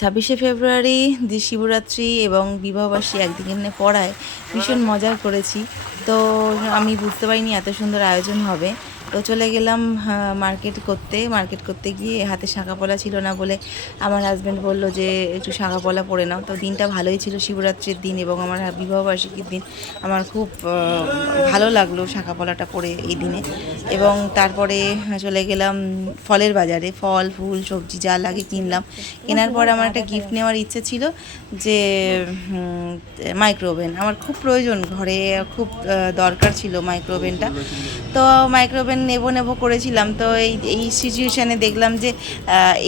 ছাব্বিশে ফেব্রুয়ারি শিবরাত্রি এবং বিবাহবার্ষিকী একদিনে পড়ায় ভীষণ মজা করেছি। তো আমি বুঝতে পারিনি এত সুন্দর আয়োজন হবে। তো চলে গেলাম মার্কেট করতে গিয়ে হাতে শাঁখাপলা ছিল না বলে আমার হাজব্যান্ড বলল যে একটু শাঁখাপলা পরে নাও। তো দিনটা ভালোই ছিল, শিবরাত্রির দিন এবং আমার বিবাহবার্ষিকীর দিন। আমার খুব ভালো লাগলো শাঁখাপলাটা পরে এই দিনে। এবং তারপরে চলে গেলাম ফলের বাজারে, ফল ফুল সবজি যা লাগে কিনলাম। কেনার পর আমার একটা গিফট নেওয়ার ইচ্ছে ছিল, যে মাইক্রোওভেন আমার খুব প্রয়োজন, ঘরে খুব দরকার ছিল মাইক্রোওভেনটা। তো মাইক্রোওভেন নেব করেছিলাম। তো এই সিচুয়েশানে দেখলাম যে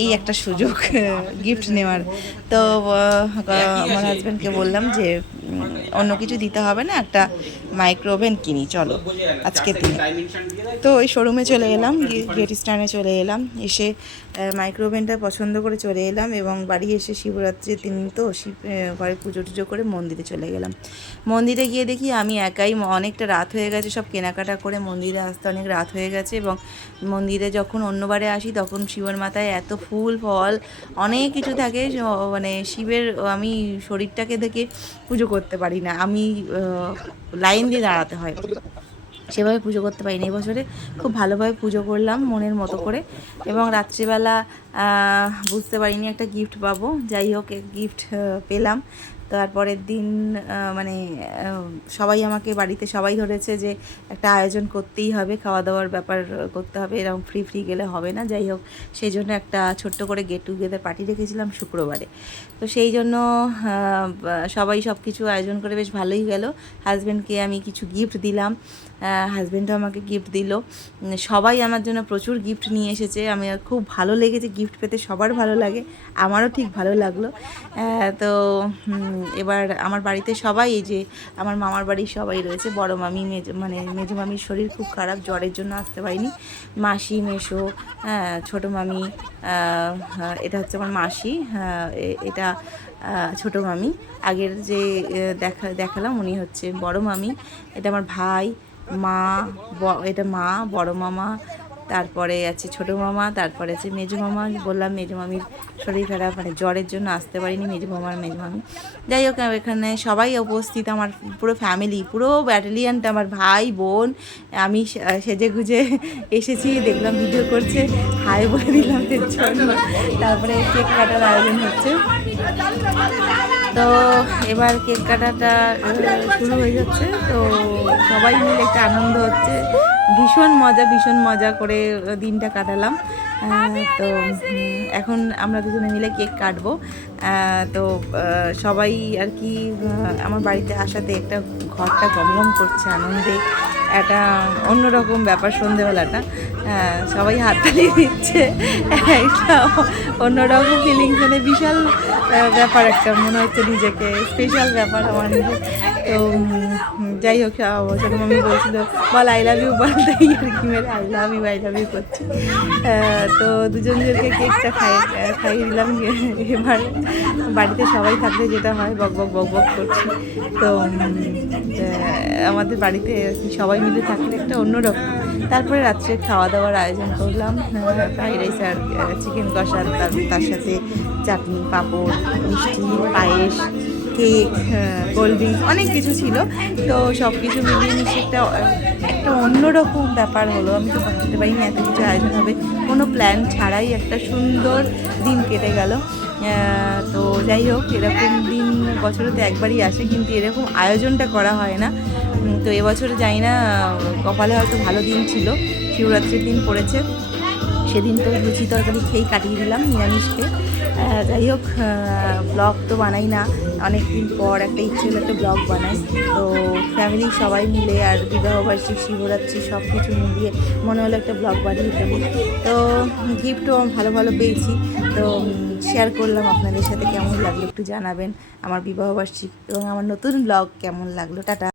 এই একটা সুযোগ গিফট নেওয়ার। তো আমার হাজব্যান্ডকে বললাম যে অন্য কিছু দিতে হবে না, একটা মাইক্রোওভেন কিনি চলো আজকের দিনে। তো ওই শোরুমে চলে এলাম, গেট স্ট্যান্ডে চলে এলাম, এসে মাইক্রোওভেনটা পছন্দ করে চলে এলাম। এবং বাড়ি এসে শিবরাত্রির দিন তো ঘরে পুজো টুজো করে মন্দিরে চলে গেলাম। মন্দিরে গিয়ে দেখি আমি একাই, অনেকটা রাত হয়ে গেছে, সব কেনাকাটা করে মন্দিরে আসতে অনেক রাত হয়ে গেছে। এবং মন্দিরে যখন অন্যবারে আসি তখন শিবের মাথায় এত ফুল ফল অনেক কিছু থাকে, মানে শিবের, আমি শরীরটাকে দেখে পুজো করতে পারি না, আমি লাইন দিয়ে দাঁড়াতে হয়, সেভাবে পুজো করতে পারিনি। এবছরে খুব ভালোভাবে পুজো করলাম মনের মতো করে। এবং রাত্রিবেলা বুঝতে পারিনি একটা গিফট পাবো, যাই হোক গিফট পেলাম। তারপরের দিন মানে সবাই আমাকে, বাড়িতে সবাই ধরেছে যে একটা আয়োজন করতেই হবে, খাওয়া দাওয়ার ব্যাপার করতে হবে, এরকম ফ্রি গেলে হবে না। যাই হোক সেই জন্য একটা ছোট্ট করে গেট টুগেদার পার্টি রেখেছিলাম শুক্রবারে। তো সেই জন্য সবাই সব কিছু আয়োজন করে বেশ ভালোই গেল। হাজব্যান্ডকে আমি কিছু গিফট দিলাম, হাজব্যান্ডও আমাকে গিফট দিল। সবাই আমার জন্য প্রচুর গিফট নিয়ে এসেছে, আমি খুব ভালো লেগেছে, গিফট পেতে সবার ভালো লাগে, আমারও ঠিক ভালো লাগলো। তো এবার আমার বাড়িতে সবাই, এই যে আমার মামার বাড়ির সবাই রয়েছে, বড় মামি, মেজো মামির শরীর খুব খারাপ, জ্বরের জন্য আসতে পারিনি, মাসি মেশো, ছোটো মামি, এটা হচ্ছে আমার মাসি, এটা ছোটো মামি, আগের যে দেখালাম উনি হচ্ছে বড় মামি, এটা আমার ভাই, মা, এটা মা, বড় মামা, তারপরে আছে ছোটো মামা, তারপরে আছে মেজো মামা। বললাম মেজো মামির শরীর খারাপ, মানে জ্বরের জন্য আসতে পারিনি মেজো মামার মেজো মামি। যাই হোক এখানে সবাই উপস্থিত, আমার পুরো ফ্যামিলি, পুরো ব্যাটালিয়ানটা, আমার ভাই বোন, আমি সেজে গুজে এসেছি, দেখলাম ভিডিও করছে, হাই বলে দিলাম এর জন্য। তারপরে কেক কাটার আয়োজন হচ্ছে। তো এবার কেক কাটাটা শুরু হয়ে যাচ্ছে। তো সবাই মিলে একটা আনন্দ হচ্ছে, ভীষণ মজা করে দিনটা কাটালাম। তো এখন আমরা দুজনে মিলে কেক কাটবো। তো সবাই আর কি আমার বাড়িতে আসাতে একটা ঘরটা গমগম করছে আনন্দে, একটা অন্যরকম ব্যাপার সন্ধেবেলাটা, সবাই হাততালি দিচ্ছে, একটা অন্যরকম ফিলিংস, মানে বিশাল ব্যাপার, একটা মনে হচ্ছে নিজেকে স্পেশাল ব্যাপার আমার নিজে। তো যাই হোক ছোটো মামি বলছিল বল আই লাভ ইউ, বলতে আর কি মেরে আই লাভ ইউ করছি। তো দুজনদেরকে কেকটা খাইয়ে দিলাম। এবার বাড়িতে সবাই থাকলে যেটা হয় বক বক করছি। তো আমাদের বাড়িতে সবাই মিলে থাকলে একটা অন্যরকম। তারপরে রাত্রে খাওয়া দাওয়ার আয়োজন করলাম, ফ্রাইড রাইস আর চিকেন কষা, তার সাথে চাটনি, পাঁপড়, মিষ্টি, পায়েস, কেক, কোল্ড ড্রিঙ্কস, অনেক কিছু ছিল। তো সব কিছু মিলিয়ে মিশিয়ে একটা অন্যরকম ব্যাপার হলো। আমি তো ভাবতে পারিনি এত কিছু আয়োজন হবে, কোনো প্ল্যান ছাড়াই একটা সুন্দর দিন কেটে গেল। তো যাই হোক এরকম দিন বছরে তো একবারই আসে, কিন্তু এরকম আয়োজনটা করা হয় না। তো এবছরে জানি না, কপালে হয়তো ভালো দিন ছিল, শিবরাত্রির দিন পড়েছে, সেদিন তো লুচি তরকারি খেয়েই কাটিয়ে দিলাম নিরামিষকে। যাই হোক ব্লগ তো বানাই না, অনেক দিন পর একটা ইচ্ছে হলো একটা ব্লগ বানাই। তো ফ্যামিলির সবাই মিলে আর বিবাহবার্ষিকী, শিবরাত্রি সব কিছু মিলিয়ে মনে হলো একটা ব্লগ বানিয়ে ফেলি। তো গিফটও ভালো পেয়েছি। তো শেয়ার করলাম আপনাদের সাথে, কেমন লাগলো একটু জানাবেন আমার বিবাহবার্ষিকী এবং আমার নতুন ব্লগ কেমন লাগলো। টাটা।